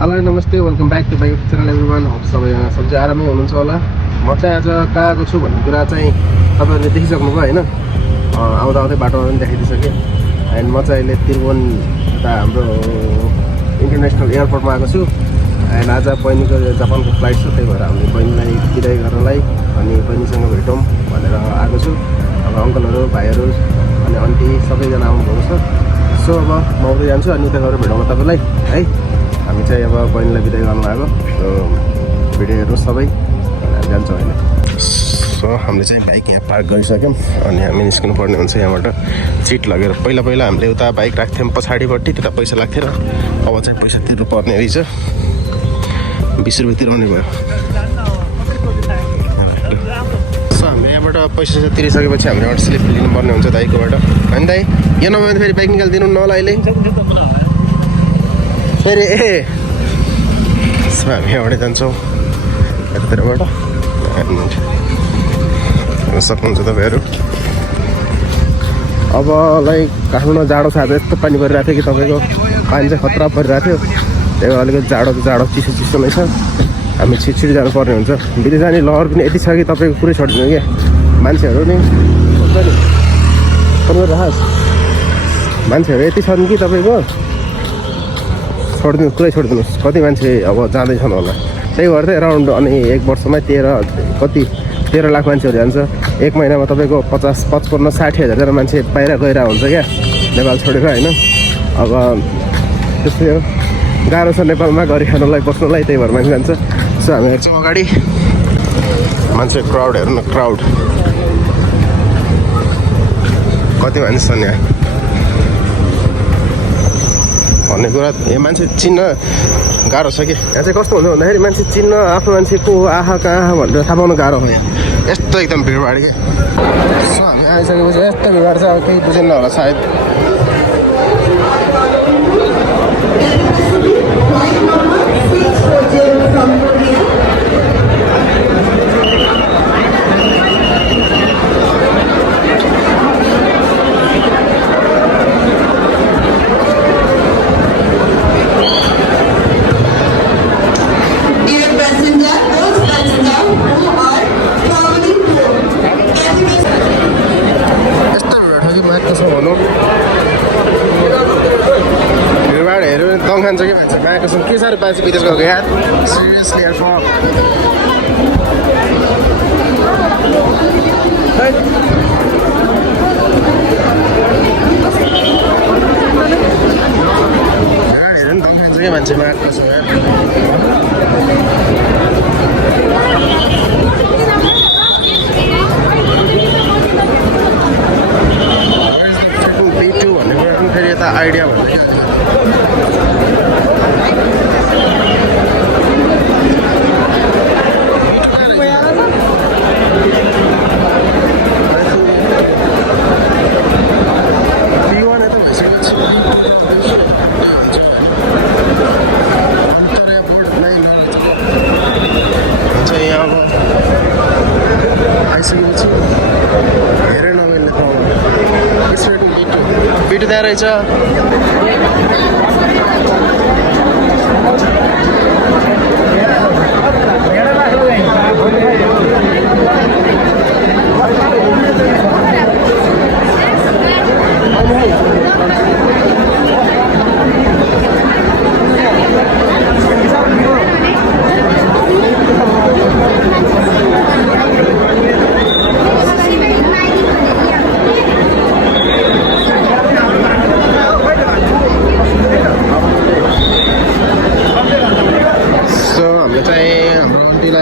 Hello नमस्ते welcome back to my channel everyone. सबैजना सबै आरामै हुनुहुन्छ होला। म चाहिँ आज कहाँ आएको छु भन्ने कुरा चाहिँ तपाईँहरूले देखिसक्नुभयो होइन। आउँदा आउँदै बाटोमा पनि देखाइदिइसकेँ। एन्ड म चाहिँ अहिले त्रिभुवन यता हाम्रो इन्टरनेसनल एयरपोर्टमा आएको छु। एन्ड आज बहिनीको जापानको फ्लाइट छ, त्यही भएर हामीले बहिनीलाई बिदाई गर्नलाई अनि बहिनीसँग भेटौँ भनेर आएको छु। अब अङ्कलहरू भाइहरू अनि आन्टी सबैजना आउनुभएको छ। सो अब म आउँदै जान्छु अनि उता गएर भेटौँला तपाईँलाई है। हामी चाहिँ अब बहिनीलाई बिदाई गर्नु आएको। सो भिडियो हेर्नु सबै जान्छौँ होइन। सो हामीले चाहिँ बाइक यहाँ पार्क गरिसक्यौँ अनि हामी निस्किनु पर्ने हुन्छ यहाँबाट सिट लगेर। पहिला पहिला हामीले उता बाइक राख्थ्यौँ पछाडिपट्टि, त्यता पैसा लाग्थेन। अब चाहिँ पैसा तिर्नु पर्ने रहेछ, 20 रुपियाँ तिराउने भयो। सो हामीले यहाँबाट पैसा तिरिसकेपछि हामीले एउटा स्लिप लिनुपर्ने हुन्छ दाइकोबाट। होइन दाइ, यो नभए फेरि बाइक निकालिदिनु न होला अहिले फेरि। सो हामी यहाँबाट जान्छौँ यतातिरबाट। सक्नुहुन्छ तपाईँहरू। अब लाइक काठमाडौँमा जाडो छ, आज यस्तो पानी परिरहेको थियो कि तपाईँको पानी चाहिँ खतरा परिरहेको थियो। त्यही भएर अलिकति जाडो चिसो चिसो नै छ। हामी छिटछिटो जानुपर्ने हुन्छ। विदेश जाने लहर पनि यति छ कि तपाईँको पुरै छोडिदिनु क्या। मान्छेहरू नि हुन्छ नि रास मान्छेहरू यति छन् कि तपाईँको छोडिदिनु, पुरै छोडिदिनुहोस्। कति मान्छे अब जाँदैछन् होला। त्यही भएर चाहिँ एराउन्ड अनि 1 वर्षमा 13 लाख मान्छेहरू जान्छ। 1 महिनामा तपाईँको 50, 55, 60 हजारजना मान्छे बाहिर गएर हुन्छ क्या, नेपाल छोडेर होइन। अब त्यस्तै हो, गाह्रो छ नेपालमा गरी खानलाई बस्नलाई, त्यही भएर मान्छे जान्छ। सो हामी हेर्छौँ अगाडि मान्छे क्राउड हेर्नु न, क्राउड कति मान्छे छन् यहाँ भन्ने कुरा। यो मान्छे चिन्न गाह्रो छ कि यहाँ चाहिँ। कस्तो हुन्छ भन्दाखेरि मान्छे चिन्न आफ्नो मान्छे को आहा कहाँ भनेर थाहा पाउनु गाह्रो हो यहाँ। यस्तो एकदम भिडभाड कि। सो हामी आइसकेपछि यस्तो भिडभाड छ, अब केही बुझेन होला सायद। भिडभाड हेऱ्यो भने दङ खान्छ कि मान्छे। मायाको सुन के साह्रो पाएपछि विदेश गएको यार, सिरियसली यार। भिडभाड हेऱ्यो भने दङ खान्छ कि मान्छे। मायाको सुन यार। फेरि यता आइडिया भन्दै यहाँ अब आइसकेपछि हेरेन मैले त बिटु त्यहाँ रहेछ।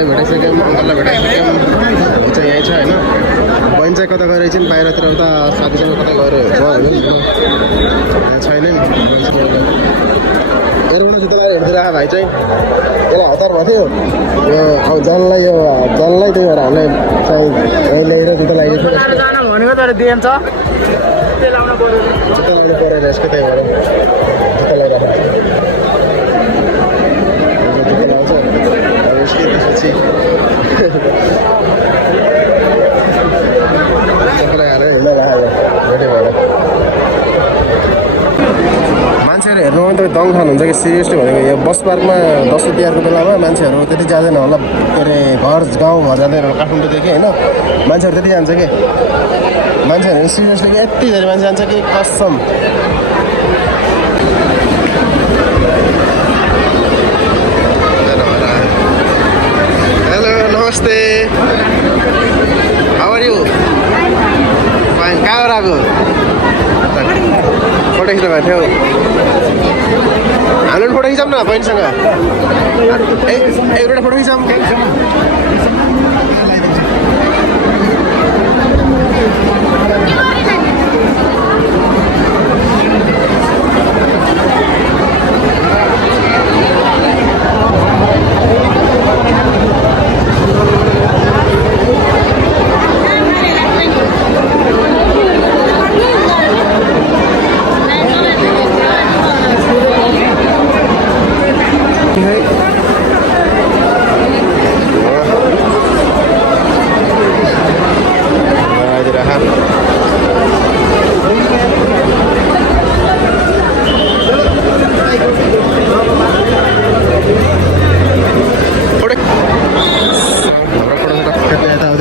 भेटाइसक्यौँ, अङ्कललाई भेटाइसक्यौँ। हामी चाहिँ यहीँ छ होइन। बहिनी चाहिँ कता गएर एकछिन बाहिरतिर उता साथीसँग कता गएर छ होइन, यहाँ छैन नि। एरोमा जुत्ता लगाएर हेर्दै राख भाइ चाहिँ यसलाई हतार भएको थियो यो जललाई त्यही भएर हामीलाई सायद यहीँ ल्याएर जुत्ता लागेको थियो भनेको। तर दिन्छ जुत्ता लाउनु परेर यसको, त्यही भएर जुत्ता लगाइरहेको त्यसपछि सबैलाई हालेर हिँड्न लाग्यो भेट्यो भएर। मान्छेहरू हेर्नु मात्रै दङ खानुहुन्छ कि सिरियसली भनेको यो बस पार्कमा दसैँ तिहारको बेलामा मान्छेहरू त्यति जाँदैन होला के अरे गाउँमा जाँदैन होला काठमाडौँदेखि होइन मान्छेहरू त्यति जान्छ कि मान्छेहरू सिरियसली यति धेरै मान्छे जान्छ कि कसम हेलो नमस्ते हाउ आर यु फाइन कहाँबाट आएको फोटो खिच्नु भएको थियो हाम्रो फोटो खिचाउँ न बहिनीसँग एउटा फोटो खिचाउँ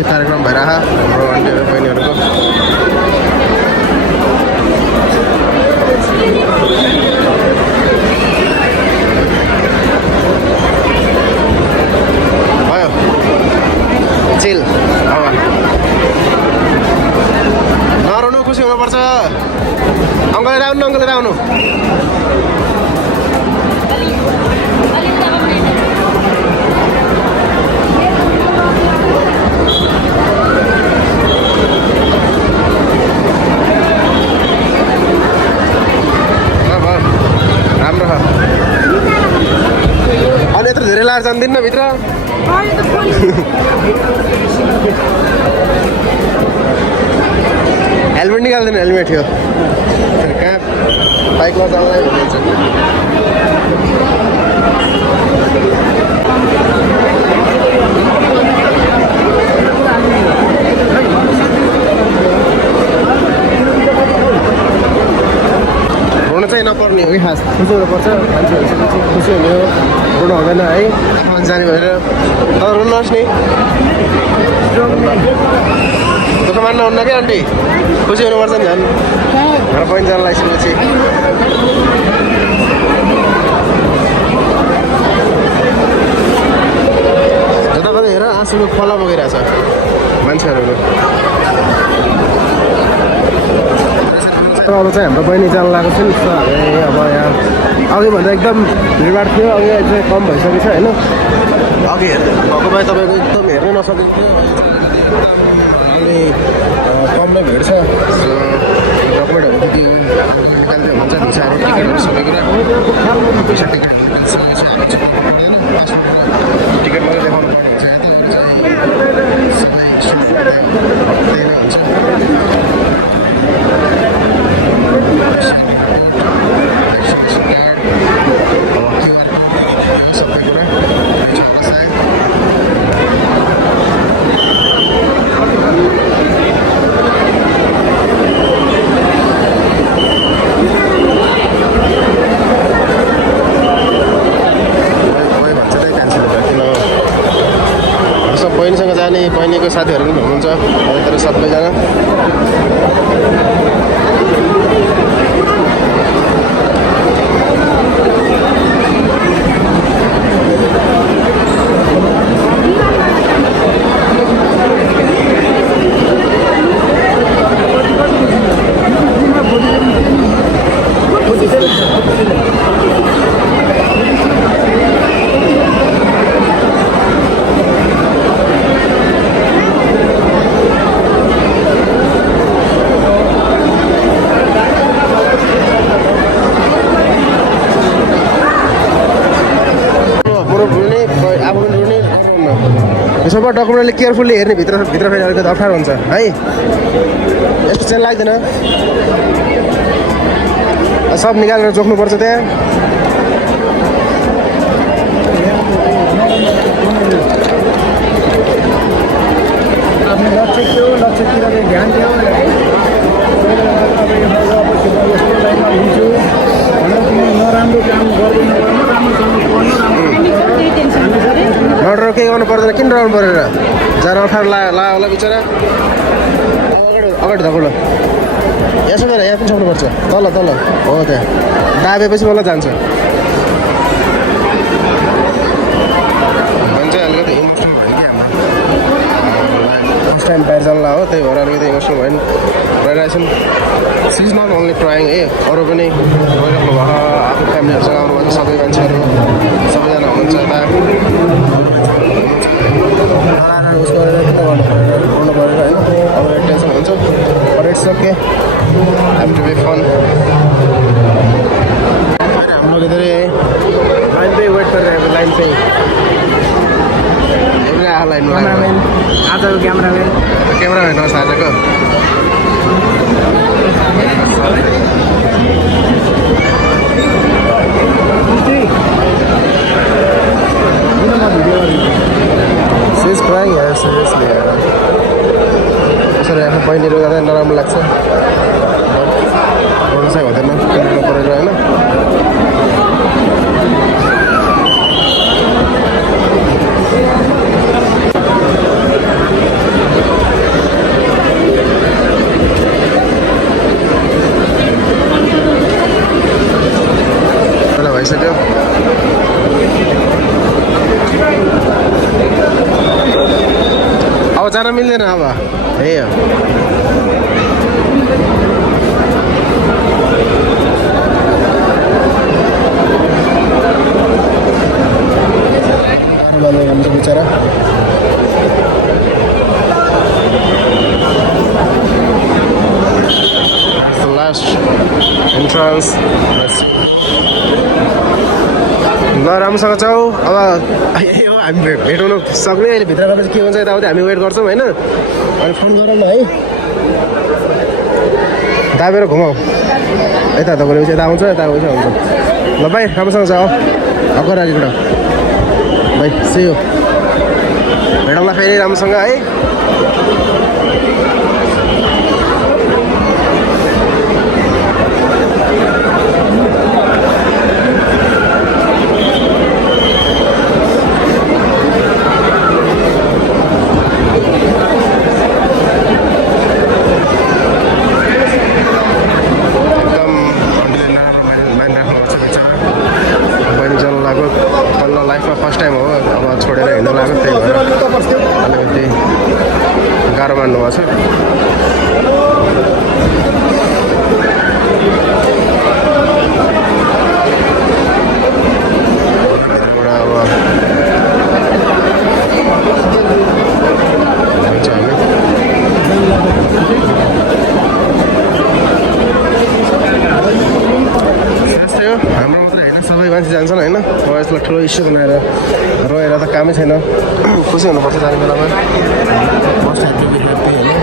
कार्यक्रम भइरह हाम्रो आन्टीहरू बहिनीहरूको भयो चिल अब नरुनु खुसी हुनुपर्छ अङ्कलले आउनु अङ्कलले आउनु अनि यत्रो धेरै लाएर जान्दिनँ भित्र हेलमेट निकाल्दैन हेलमेट थियो कहाँ बाइकमा जाँदै भनिन्छ रुन चाहिँ नपर्ने हो कि खास खुसी हुनुपर्छ मान्छेहरू खुसी हुने हो रुन हुँदैन है मान्छे जाने भएर तर रुनुहोस् नि दुःख मान्न हुन्न क्या आन्टी खुसी हुनुपर्छ नि झन् घर पनि जान लागिसकेपछि जताकतै हेर आँसुको खोला बगिरहेछ मान्छेहरू अब चाहिँ हाम्रो बहिनी जान लागेको छ नि अब यहाँ अघिभन्दा एकदम भिडभाड थियो अघि चाहिँ कम भइसकेको छ होइन अघि भएको भए तपाईँको एकदम हेर्नै नसकेको थियो अलि कम नै भिड छ डकुमेन्टहरू त्यति निकाल्दै हुन्छ भिसाहरू टिकटहरू सबै कुरा भिसा टिकट मात्रै देखाउनु पर्ने हुन्छ त्यही नै हुन्छ सबै कुरा बहिनीसँग जाने बहिनीको साथीहरू पनि हुनुहुन्छ यतातिर सबैजना सबै डकुमेन्टले केयरफुल्ली हेर्ने भित्र फेरि अलिकति अप्ठ्यारो हुन्छ है यस्तो चाहिँ लाग्दैन सब निकालेर जोख्नुपर्छ त्यहाँ आफ्नो लक्ष्यतिर ध्यान दियो नराम्रो काम गर्दैन नडर केही गर्नु पर्दैन किन डराउनु परेर जान अप्ठ्यारो ला होला बिचरा अगाडि धक्कड यहाँ सुनेर यहाँ पनि सक्नुपर्छ तल हो त्यहाँ दाबेपछि मलाई जान्छ मान्छे अलिकति इमोसनल भयो कि फर्स्ट टाइम बाहिर जानला हो त्यही भएर अलिकति इमोसनल भयो नि रहिरहेछन् सिज नट ओन्ली क्राइङ अरू पनि गइराख्नु भयो आफ्नो फ्यामिलीहरूसँग आउनुभएको सबै मान्छेहरू सबैजना हुनुहुन्छ यता उस गरेर किन गर्नु परेर होइन अब टेन्सन हुन्छ but it's okay have to be fun हम लोग इधर लाइन पे वेट कर रहे हैं लाइन पे लाइन कैमरामैन आजको क्यामेरामैन होस् आजको She's crying, yeah, seriously. यसरी आफ्नो बहिनीहरू जाँदा नराम्रो लाग्छ गर्नु चाहिँ हुँदैन किन्नु परेर होइन भइसक्यो अब जान मिल्दैन अब हे हुन्छ बिचरा लास्ट एन्ट्रान्स ल राम्रोसँग जाऊ अब हामी भेटाउनु सक्ने अहिले भित्र गएर के हुन्छ यताउति हामी वेट गर्छौँ होइन अनि फोन गरौँ न है दाबेर घुमाऊ यता गएपछि यता आउँछ यता गएपछि आउँछ ल भाइ राम्रोसँग जाऊ हक्कर अलिकबाट भाइ सेयो भेटौँला फेरि राम्रोसँग है फर्स्ट टाइम हो अब छोडेर हिँड्नु लाग्यो त्यही भएर अलिकति गाह्रो मान्नु भएको छ हाम्रो मात्रै होइन सबै मान्छे जान्छन् होइन अब यसलाई ठुलो इस्यु बनाएर रोएर त कामै छैन खुसी हुनुपर्छ जाने बेलामा फर्स्ट टाइम होइन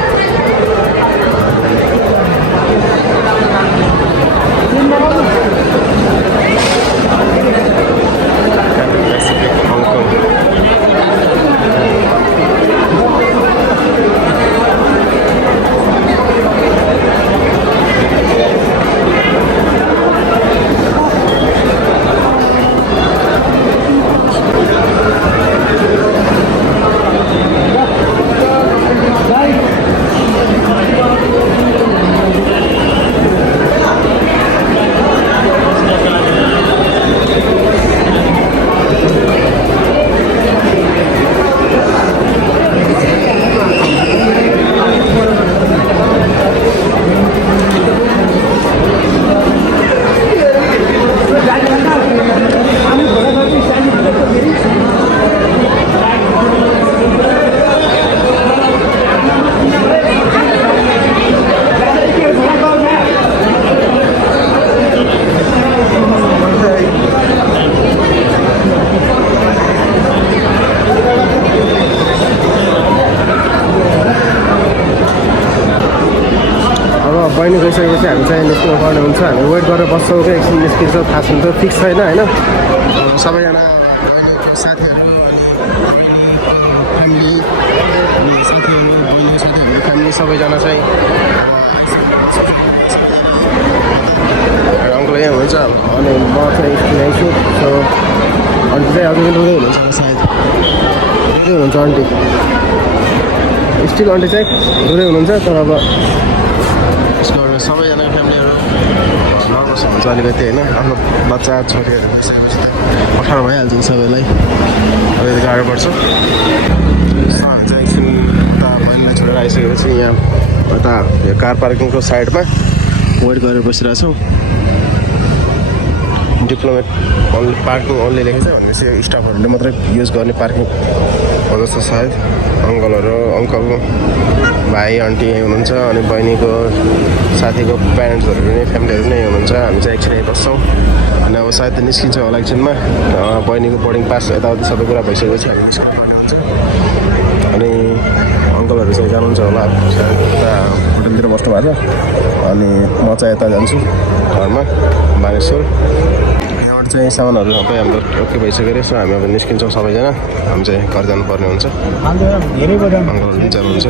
बहिनी गइसकेपछि हामी चाहिँ निस्किनु पर्ने हुन्छ हामी वेट गरेर बस्छौँ कि एकछिन निस्किन्छ थाहा छैन त फिक्स छैन होइन सबैजना बहिनीको साथीहरू अनि बहिनीको फ्यामिली अनि साथीहरू बहिनीको साथीहरू फ्यामिली सबैजना चाहिँ अङ्कल यहाँ हुन्छ अनि म चाहिँ ल्याइछु सो अनि चाहिँ अझै पनि हुनुहुन्छ सायद नजिकै हुनुहुन्छ आन्टी, स्टिल आन्टी चाहिँ दूरै हुनुहुन्छ। तर अब यसको सबैजनाको फ्यामिलीहरू नर्भस हुन्छ अलिकति होइन, आफ्नो बच्चा छोरीहरू भइसकेपछि त अठार भइहाल्छ नि सबैलाई, अलिकति गाह्रो पर्छ। हामी चाहिँ एकछिन उता बहिनीलाई छोडेर आइसकेपछि यहाँ उता यो कार पार्किङको साइडमा वेट गरेर बसिरहेछौँ। डिप्लोमेट ओन्ली पार्किङ ओन्ली लेखेको छ भनेपछि यो स्टाफहरूले मात्रै युज गर्ने पार्किङ हो जस्तो सायद। अङ्कल भाइ आन्टी यहीँ हुनुहुन्छ, अनि बहिनीको साथीको प्यारेन्ट्सहरू पनि फ्यामिलीहरू नै हुनुहुन्छ। हामी चाहिँ एकछिन यहीँ बस्छौँ, अनि अब सायद निस्किन्छौँ होला एकछिनमा। बहिनीको बोर्डिङ पास यताउति सबै कुरा भइसकेपछि हामी निस्किनुपर्ने हुन्छ। अनि अङ्कलहरू चाहिँ जानुहुन्छ होला सायद उता होटलतिर बस्नु भएको छ, अनि म चाहिँ यता जान्छु घरमा बानेश्वर। यहाँबाट चाहिँ सामानहरू सबै हाम्रो ओके भइसक्यो अरे, सो हामी अब निस्किन्छौँ सबैजना। हामी चाहिँ घर जानुपर्ने हुन्छ, अङ्कलहरू पनि जानुहुन्छ।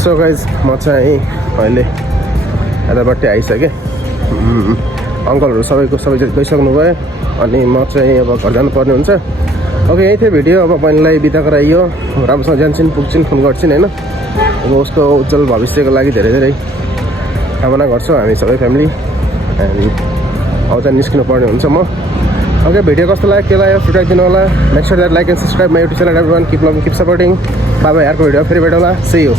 सो गाइज म चाहिँ अहिले यतापट्टि आइसकेँ, अङ्कलहरू सबै गइसक्नु भयो, अनि म चाहिँ अब घर जानुपर्ने हुन्छ। ओके, यही थियो भिडियो। अब बहिनीलाई बिदा गराइयो, राम्रोसँग जान्छन् पुग्छन्, फोन गर्छन् होइन। अब उसको उज्जवल भविष्यको लागि धेरै धेरै कामना गर्छौँ हामी सबै फ्यामिली। एन्ड अब चाहिँ निस्किनु पर्ने हुन्छ म। ओके, भिडियो कस्तो लाग्यो के लाग्यो फिडब्याक दिनु होला। Next that like and subscribe my YouTube channel everyone, keep loving keep supporting. बाबा अर्को भिडियो फेरि भेटौँला, सी यू।